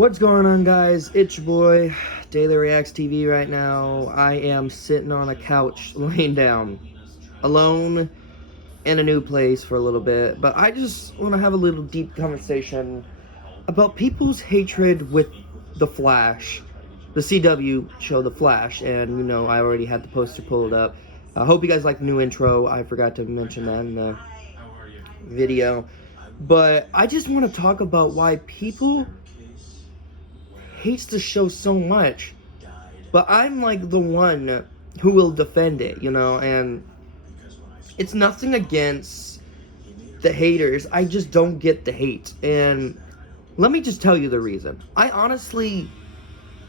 What's going on, guys? It's your boy, Daily Reacts TV right now. I am sitting on a couch, laying down, alone, in a new place for a little bit. But I just want to have a little deep conversation about people's hatred with The Flash. The CW show The Flash. And, I already had the poster pulled up. I hope you guys like the new intro. I forgot to mention that in the video. But I just want to talk about why people hates the show so much, but I'm like the one who will defend it, and it's nothing against the haters. I just don't get the hate. And let me just tell you the reason. I honestly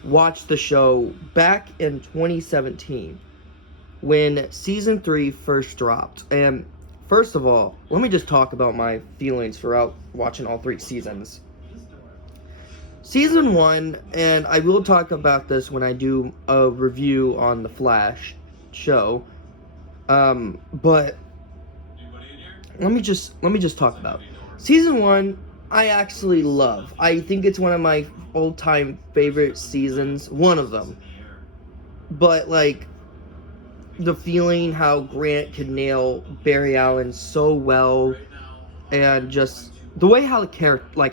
watched the show back in 2017 when season 3 first dropped. And first of all, let me just talk about my feelings throughout watching all 3 seasons. Season 1, and I will talk about this when I do a review on the Flash show, but let me just talk about Season 1. I actually love. I think it's one of my all-time favorite seasons, one of them. But like the feeling how Grant can nail Barry Allen so well, and just the way how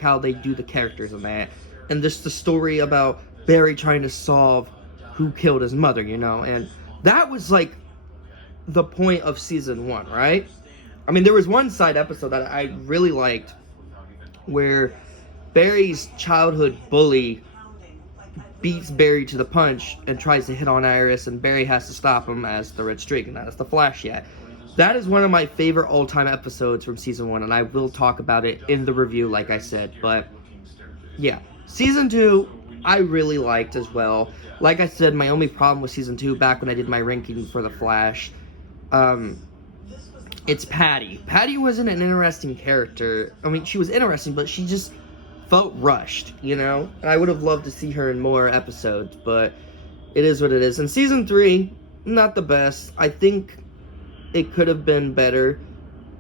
how they do the characters in that. And just the story about Barry trying to solve who killed his mother, and that was like the point of season 1, right? I mean, there was one side episode that I really liked where Barry's childhood bully beats Barry to the punch and tries to hit on Iris, and Barry has to stop him as the Red Streak, and that is the Flash yet. That is one of my favorite all-time episodes from season 1, and I will talk about it in the review, like I said. But yeah, season 2, I really liked as well. Like I said, my only problem with season 2, back when I did my ranking for The Flash, it's Patty. Patty wasn't an interesting character. I mean, she was interesting, but she just felt rushed, And I would have loved to see her in more episodes, but it is what it is. And season 3, not the best. I think it could have been better.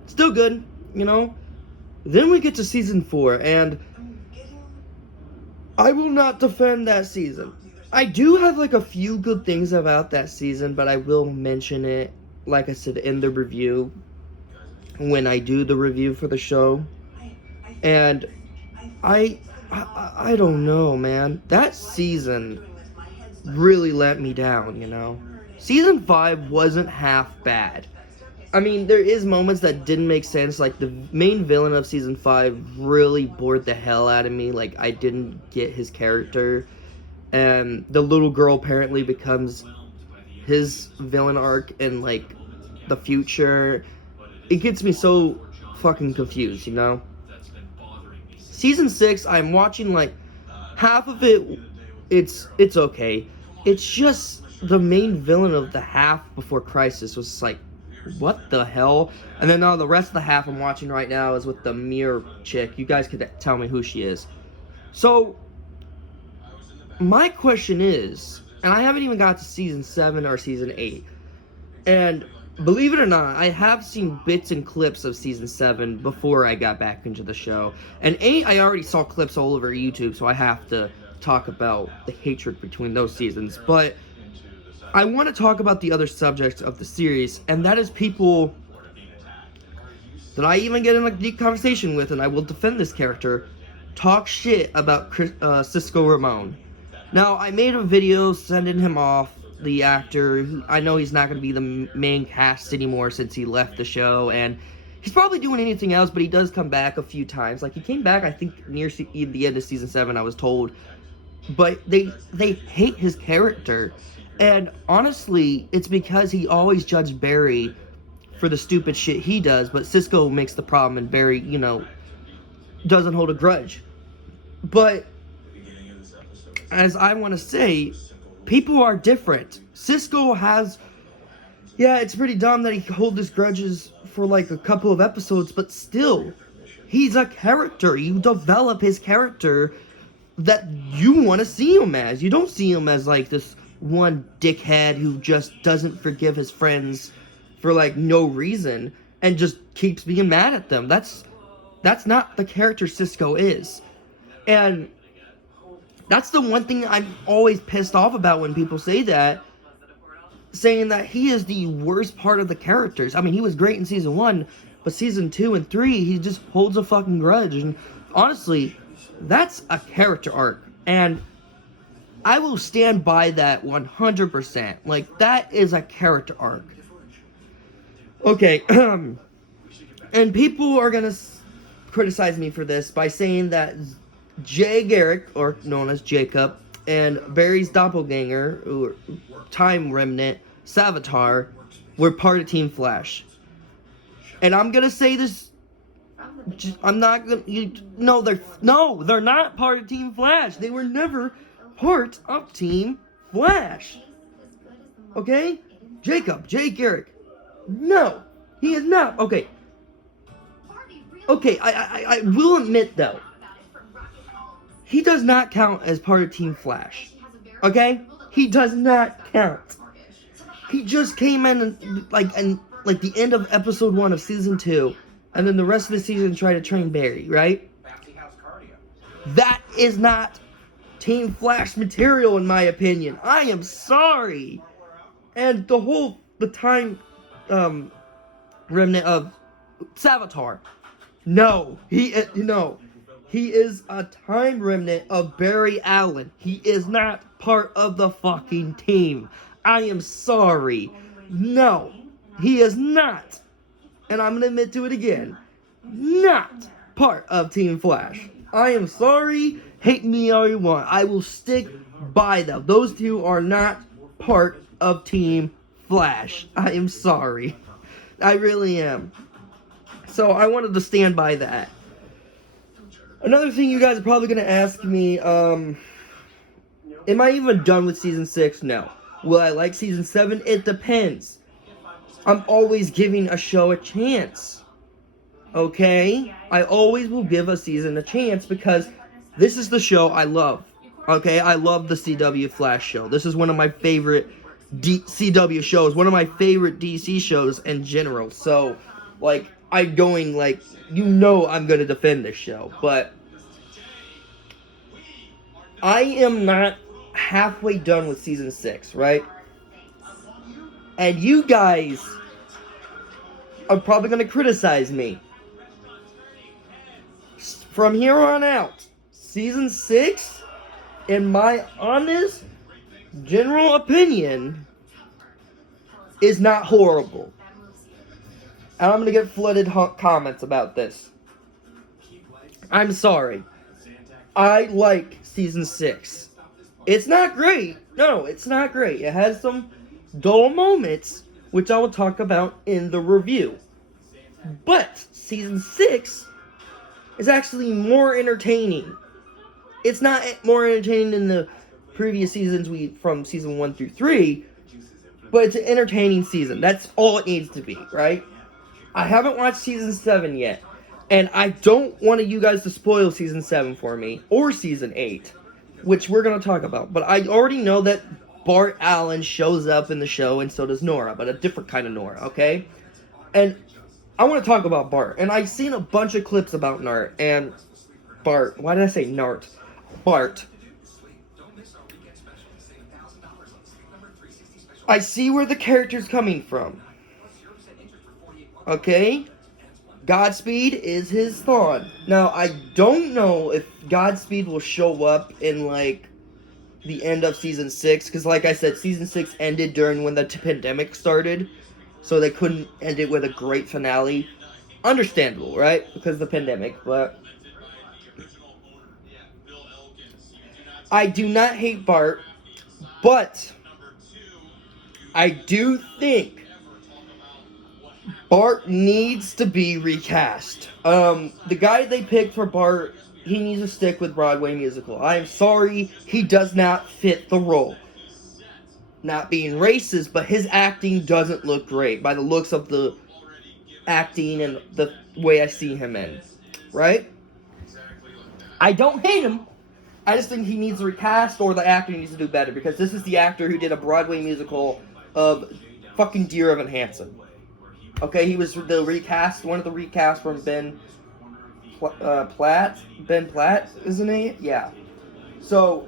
Still good, Then we get to season 4, and I will not defend that season. I do have like a few good things about that season, but I will mention it, like I said, in the review when I do the review for the show. And I don't know, man. That season really let me down, Season 5 wasn't half bad. I mean, there is moments that didn't make sense. Like, the main villain of season 5 really bored the hell out of me. Like, I didn't get his character. And the little girl apparently becomes his villain arc in, like, the future. It gets me so fucking confused, Season 6, I'm watching, like, half of it, it's okay. It's just the main villain of the half before Crisis was just like, what the hell? And then the rest of the half I'm watching right now is with the mirror chick. You guys could tell me who she is. So, my question is, and I haven't even got to season 7 or season 8, and believe it or not, I have seen bits and clips of season 7 before I got back into the show. And 8, I already saw clips all over YouTube, so I have to talk about the hatred between those seasons. But I want to talk about the other subjects of the series, and that is people that I even get in a deep conversation with, and I will defend this character, talk shit about Cisco Ramon. Now, I made a video sending him off, the actor. I know he's not going to be the main cast anymore since he left the show, and he's probably doing anything else, but he does come back a few times. Like, he came back, I think, near the end of season 7, I was told. But they hate his character. And honestly, it's because he always judged Barry for the stupid shit he does, but Cisco makes the problem, and Barry, doesn't hold a grudge. But, as I want to say, people are different. Cisco has, it's pretty dumb that he holds his grudges for like a couple of episodes, but still, he's a character. You develop his character that you want to see him as. You don't see him as like this one dickhead who just doesn't forgive his friends for like no reason and just keeps being mad at them. That's not the character Cisco is. And That's the one thing I'm always pissed off about when people say that, saying that he is the worst part of the characters. I mean, he was great in season 1, but season 2 and 3, he just holds a fucking grudge. And honestly, that's a character arc. And I will stand by that 100%. Like, that is a character arc. Okay, and people are gonna criticize me for this by saying that Jay Garrick, or known as Jacob, and Barry's doppelganger, or Time Remnant, Savitar, were part of Team Flash. And I'm gonna say this. I'm not gonna. No, they're not part of Team Flash. They were never part of Team Flash. Okay, Jay Garrick. No, he is not. Okay, I will admit though, he does not count as part of Team Flash. Okay, he does not count. He just came in like the end of episode 1 of season 2, and then the rest of the season tried to train Barry. Right? That is not Team Flash material, in my opinion. I am sorry. And the time remnant of Savitar. No, he is a time remnant of Barry Allen. He is not part of the fucking team. I am sorry. No, he is not. And I'm gonna admit to it again. Not part of Team Flash. I am sorry. Hate me all you want. I will stick by them. Those two are not part of Team Flash. I am sorry. I really am. So I wanted to stand by that. Another thing you guys are probably going to ask me, am I even done with season 6? No. Will I like season 7? It depends. I'm always giving a show a chance. Okay? I always will give a season a chance because this is the show I love. Okay? I love the CW Flash show. This is one of my favorite CW shows. One of my favorite DC shows in general. So, like, I'm going, like, I'm going to defend this show. But I am not halfway done with season 6, right? And you guys are probably going to criticize me. From here on out, season 6, in my honest general opinion, is not horrible. And I'm going to get flooded comments about this. I'm sorry. I like season 6. It's not great. No, it's not great. It has some dull moments, which I will talk about in the review. But season 6 is actually more entertaining. It's not more entertaining than the previous seasons from season 1 through 3, but it's an entertaining season. That's all it needs to be, right? I haven't watched season 7 yet, and I don't want you guys to spoil season 7 for me, or season 8, which we're going to talk about. But I already know that Bart Allen shows up in the show, and so does Nora, but a different kind of Nora, okay? And I want to talk about Bart, and I've seen a bunch of clips about Nart, and Bart. Why did I say Nart? Bart. I see where the character's coming from. Okay? Godspeed is his Thawne. Now, I don't know if Godspeed will show up in, like, the end of season 6, because, like I said, season 6 ended during when the pandemic started, so they couldn't end it with a great finale. Understandable, right? Because of the pandemic, but I do not hate Bart, but I do think Bart needs to be recast. The guy they picked for Bart, he needs to stick with Broadway musical. I am sorry, he does not fit the role. Not being racist, but his acting doesn't look great by the looks of the acting and the way I see him in. Right? I don't hate him. I just think he needs to recast, or the actor needs to do better, because this is the actor who did a Broadway musical of fucking Dear Evan Hansen. Okay, he was the recast, one of the recasts from Ben Platt, isn't he? Yeah. So,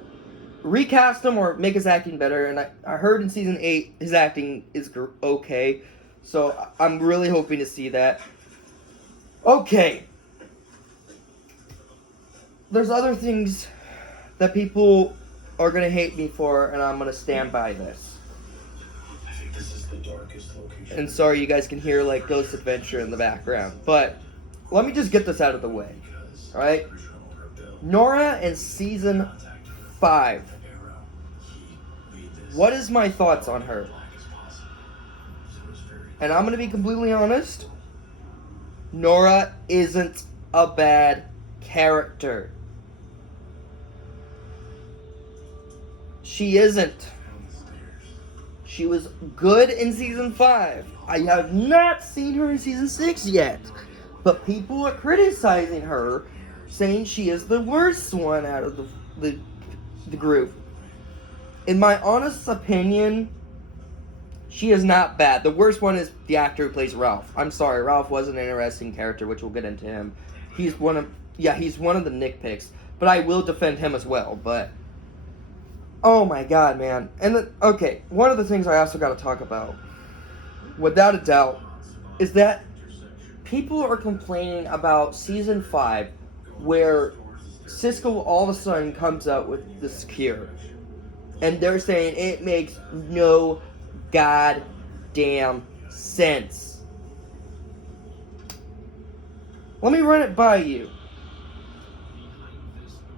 recast him or make his acting better. And I heard in season 8 his acting is okay, so I'm really hoping to see that. Okay, there's other things that people are gonna hate me for, and I'm gonna stand by this. And sorry, you guys can hear like Ghost Adventure in the background, but let me just get this out of the way. All right, Nora in season 5. What is my thoughts on her? And I'm gonna be completely honest. Nora isn't a bad character. She isn't. She was good in season 5. I have not seen her in season 6 yet. But people are criticizing her, saying she is the worst one out of the group. In my honest opinion, she is not bad. The worst one is the actor who plays Ralph. I'm sorry, Ralph was an interesting character, which we'll get into him. He's one of the nitpicks, but I will defend him as well. But oh my god, man. And okay, one of the things I also got to talk about, without a doubt, is that people are complaining about season 5, where Cisco all of a sudden comes out with this cure. And they're saying it makes no goddamn sense. Let me run it by you.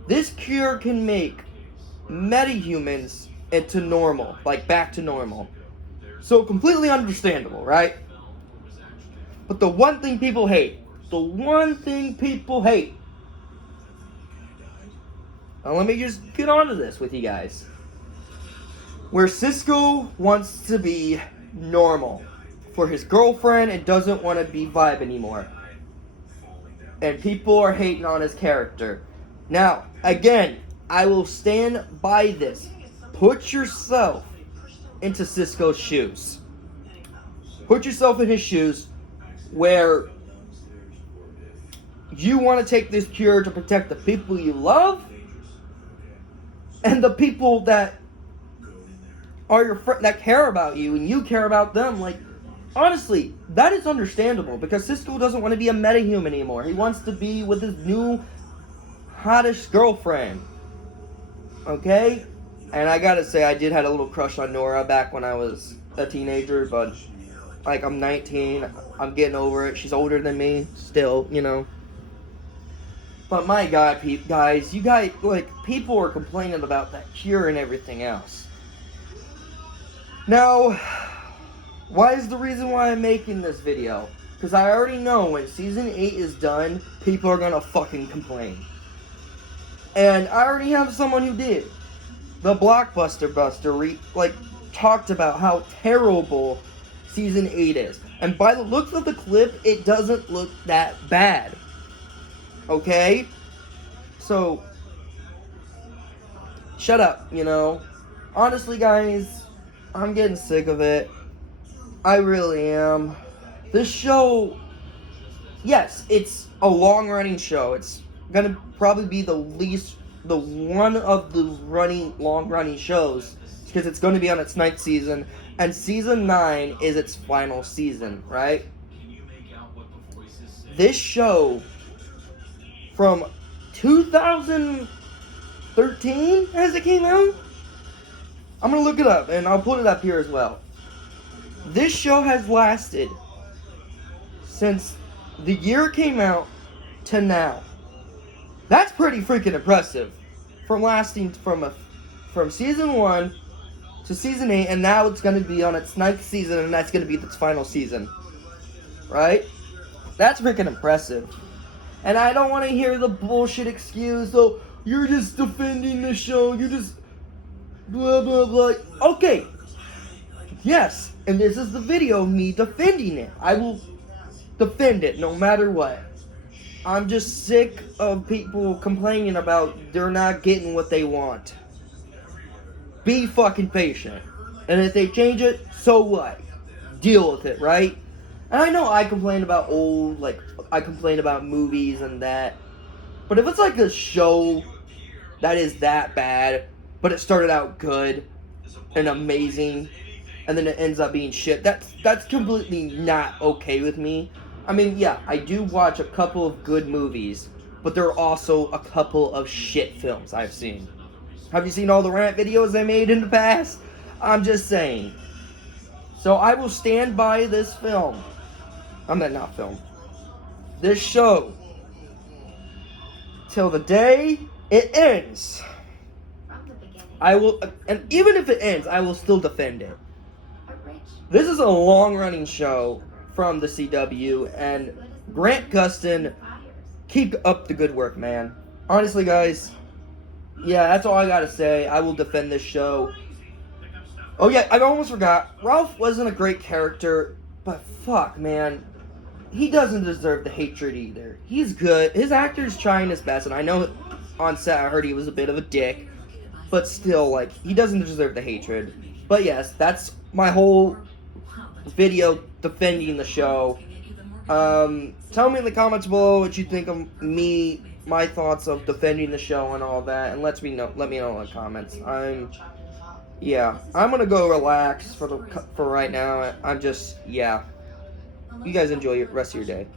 This cure can make metahumans into normal, like back to normal. So completely understandable, right? But the one thing people hate, now let me just get onto this with you guys. Where Cisco wants to be normal for his girlfriend and doesn't want to be Vibe anymore. And people are hating on his character. Now, again, I will stand by this. Put yourself into Cisco's shoes. Put yourself in his shoes where you want to take this cure to protect the people you love and the people that are your that care about you and you care about them. Like, honestly, that is understandable because Cisco doesn't want to be a metahuman anymore. He wants to be with his new hottest girlfriend. Okay? And I gotta say, I did have a little crush on Nora back when I was a teenager, but like, I'm 19, I'm getting over it. She's older than me still, you know. But my god, guys, you guys, like, people are complaining about that cure and everything else. Now, why is the reason why I'm making this video? Because I already know when season 8 is done, people are gonna fucking complain. And I already have someone who did. The Blockbuster Buster, talked about how terrible season 8 is. And by the looks of the clip, it doesn't look that bad. Okay? So, shut up, you know. Honestly, guys, I'm getting sick of it. I really am. This show, yes, it's a long-running show. It's gonna probably be the one of the long-running shows, because it's going to be on its 9th season, and season 9 is its final season, right? This show, from 2013 as it came out, I'm going to look it up, and I'll put it up here as well. This show has lasted since the year it came out to now. That's pretty freaking impressive. From lasting from season 1 to season 8, and now it's going to be on its 9th season, and that's going to be its final season. Right? That's freaking impressive. And I don't want to hear the bullshit excuse, oh, you're just defending the show, you're just blah blah blah. Okay. Yes, and this is the video of me defending it. I will defend it no matter what. I'm just sick of people complaining about they're not getting what they want. Be fucking patient. And if they change it, so what? Deal with it, right? And I know I complain about I complain about movies and that. But if it's like a show that is that bad, but it started out good and amazing, and then it ends up being shit. That's completely not okay with me. I mean, yeah, I do watch a couple of good movies, but there are also a couple of shit films I've seen. Have you seen all the rant videos I made in the past? I'm just saying. So I will stand by this film. I mean, not film. This show. Till the day it ends. I will, and even if it ends, I will still defend it. This is a long-running show from the CW, and Grant Gustin, keep up the good work, man. Honestly, guys, yeah, that's all I gotta say. I will defend this show. Oh yeah, I almost forgot. Ralph wasn't a great character, but fuck, man. He doesn't deserve the hatred either. He's good. His actor's trying his best, and I know on set I heard he was a bit of a dick, but still, like, he doesn't deserve the hatred. But yes, that's my whole video defending the show. Tell me in the comments below what you think of me, my thoughts of defending the show and all that, and let me know in the comments. I'm gonna go relax for right now. I'm just, yeah. You guys enjoy the rest of your day.